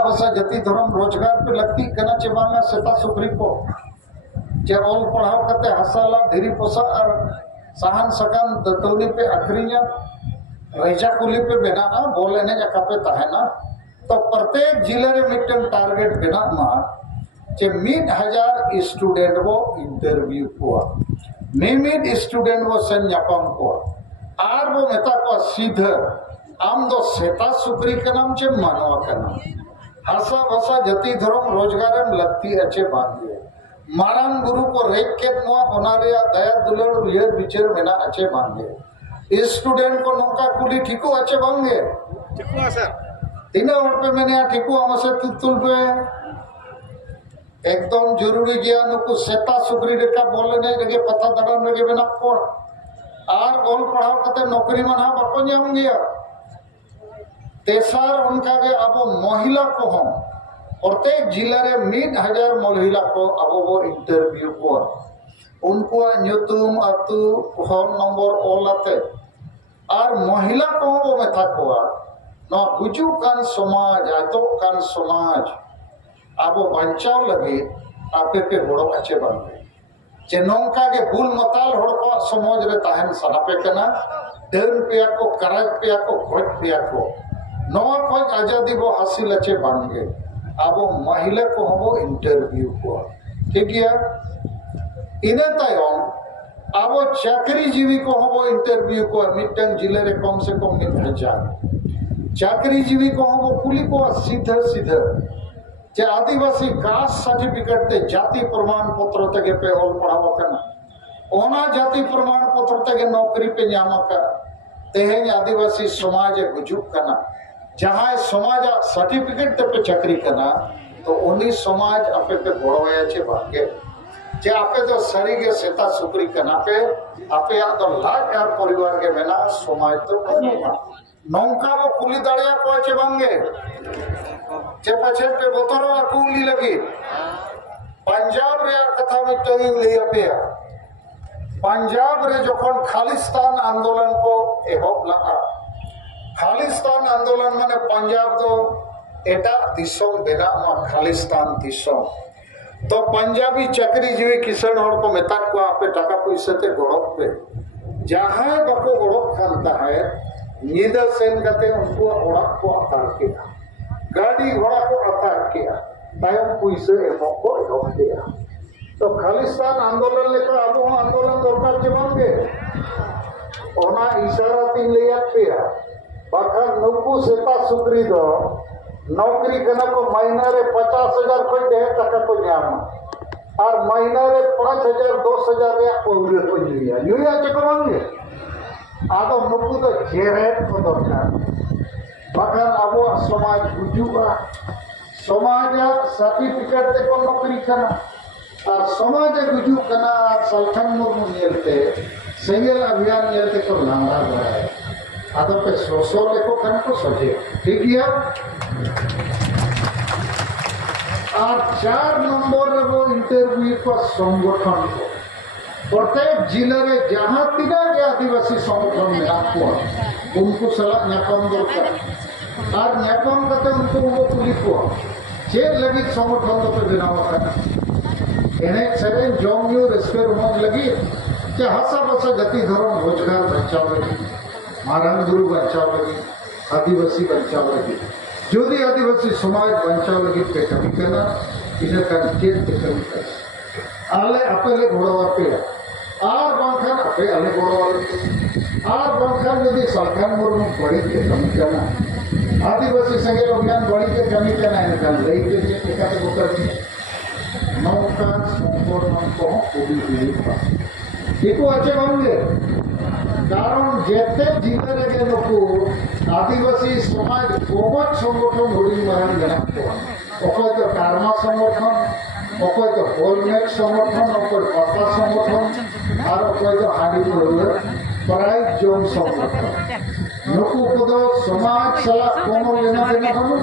भाषा जाति धर्म रोजगार पे लगती करना चे बांगा सेता सुखरी को चे ऑल पढ़ाव करते हसाला धीरी पोसा और साहन सकान दतौली पे अखरिया रेजा कुली पे बेना बोले ने जका पे तहना तो प्रत्येक जिले रे मिटन टारगेट बेना मा चे 1000 स्टूडेंट वो इंटरव्यू को मिमिट स्टूडेंट वो संयापम को आर वो मेता को सीधा आम दो सेता सुखरी का नाम चे मानवा का नाम हसा भसा जाति धर्म रोजगार में लगती अच्छे बांधे मारांग गुरु को रेक के नुआ ओनारिया दया दुलर ये विचार में ना अच्छे बांधे स्टूडेंट को नौका कुली ठीको अच्छे बांधे ठीको सर तीन और पे मैंने ठीको हमसे तुल पे एकदम जरूरी गया नुकु सेता सुखरी रेखा बोलने नहीं लगे पता दड़न लगे बिना पढ़ आर ऑल पढ़ाव करते नौकरी मना बाको जाऊं गया तेसार उनका के अब महिला को हम प्रत्येक जिले में 1000 महिला को अब वो इंटरव्यू को उनको न्यूतुम अतु फोन नंबर ओलाते और महिला को वो में था को ना गुजु कान समाज आतो कान समाज अब बंचाव लगे आपे पे बड़ो अच्छे बन जे नौका के भूल मताल होड़ को समाज रे ताहन सनापे कना डन पिया को कराज पिया को खोज पिया को नवा खोज आजादी वो हासिल अच्छे बन गए अब महिला को हम इंटरव्यू को ठीक है इन्हें तायों अब चाकरी जीवी को हम इंटरव्यू को मिटन जिले रे कम से कम 1000 चाकरी जीवी को हम कुली को सीधा सीधा जे आदिवासी कास्ट सर्टिफिकेट ते जाति प्रमाण पत्र तक पे ऑल पढ़ावा करना ओना जाति प्रमाण पत्र तक नौकरी पे न्यामा का तेहें आदिवासी समाज गुजुक करना जहाँ समाज सर्टिफिकेट ते पे चाकरी करना तो उन्हीं समाज आपे पे बड़ोया छे भाग्य जे आपे तो सरी के सेता सुकरी करना पे आपे या तो लाख यार परिवार के बिना समाज तो बनेगा नौका वो कुली दाड़िया को छे भांगे जे पछे पे बोतरो अकुली लगी पंजाब रे कथा में ट्रेनिंग ले आपे पंजाब रे जोखन खालिस्तान आंदोलन को एहोप लगा खालिस्तान आंदोलन माने पंजाब तो एटा दिसोम बेना खालिस्तान दिसोम तो पंजाबी चाकरी जीवी किसान हड़ को मेता को आपे टाका पैसा ते गड़क पे जहां बको गड़क खानता है नीदर सेन करते उनको ओड़क को अतार किया गाड़ी घोड़ा को अतार किया तायम पैसे एमो को एमो दिया तो खालिस्तान आंदोलन लेकर अब आंदोलन दरकार के बांगे ओना इशारा तीन लिया पिया बाखा नुकु सेता सुकरी दो नौकरी करना को महीना रे 50,000 को 1.5 टका को न्यामा और महीना रे 5,000 10,000 रे पौरे को लिया यूया चकवांगे आदो नुकु तो जेरेट को दरकार बाखा अब समाज गुजुआ समाज सर्टिफिकेट ते को नौकरी करना और समाज गुजु करना सल्थन मुर्मू नेलते सेंगेल अभियान नेलते को लांगा बनाए आदो पे सोसो लेको कन को सोचे ठीक है और 4 नंबर रे वो इंटरव्यू को संगठन को प्रत्येक जिले में जहां तीना के आदिवासी संगठन में आपको उनको सलाह न्यापम दरकार और न्यापम करते उनको वो पुलिस को चेक लगी संगठन को बनाव करना इन्हें सरे जॉब न्यू रेस्पेक्ट होने लगी कि हसा बसा जाति धर्म रोजगार बचाव लगी मारांग गुरु बचाव लगी आदिवासी बचाव लगी जो भी आदिवासी समाज बचाव लगी पे कमी करना इन्हें कंटेंट पे कमी करना आले अपने घोड़ा पे आर बांखन अपने आले घोड़ा वाले आर बांखन यदि सरकार मुर्मू बड़ी के कमी करना आदिवासी संघ अभियान बड़ी के कमी करना है निकाल रही के टेका तो कर नौका संपूर्ण को पूरी हुई देखो अच्छे होंगे कारण जेते जिले रे लोको आदिवासी समाज बहुत संगठन हुड़ी मारन जनक को ओको तो कर्मा संगठन ओको तो होलमेट संगठन ओको पत्ता संगठन और ओको तो हाडी पुरुर प्राइज जोन संगठन लोको को तो समाज सला कोनो लेना देना हनु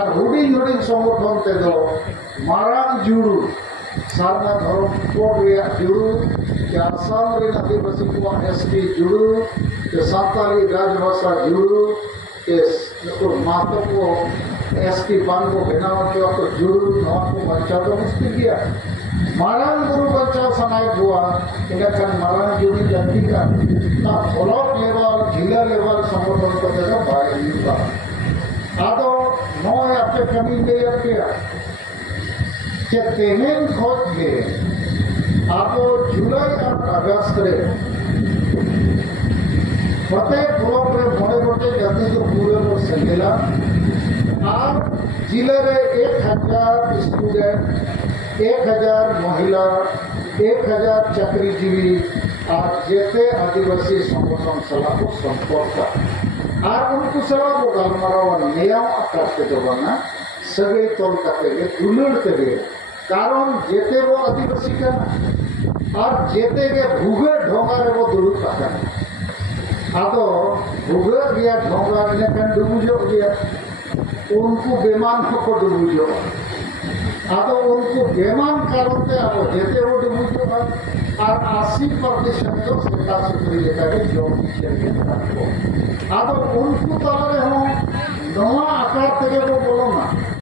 और हुड़ी संगठन ते दो मारान जुड़ू सारना धर्म कोड रे जुड़ू के आसाम रे आदिवासी को एसटी जुड़ू के साताली राजभाषा जुड़ू के मातो को एसटी बांध को बनाव के तो जुड़ू नवा को बचाव तो मुश्किल गया मारान गुरु बचाव सनाय हुआ इनका kan मारान जुड़ी जाती का ना ब्लॉक लेवल जिला लेवल संगठन को जगह बाय हुआ आदो नो आपके कमी ले किया के तेमेन खोज के आपो जुलाई और अगस्त रे प्रत्येक ब्लॉक रे बड़े बड़े जाति जो पूरे को संगेला और जिले रे 1000 स्टूडेंट 1000 महिला 1000 चाकरीजीवी और जेते आदिवासी संगठन सलाह संपर्क और उनको सलाह को गलमाराव नियम करते जबाना सगे तोल करते दुलड़ के कारण जेते वो आदिवासी का और जेते के भूगे ढोंगा रे वो दुलड़ का आदो भूगे गया ढोंगा ने कन डुबुजो गया उनको बेमान को डुबुजो आदो उनको बेमान कारण से आदो जेते वो डुबुजो और 80% जो सरकार सुत्री लेकर के जो आदो उनको तलरे हो नवा आकार तक वो बोलो ना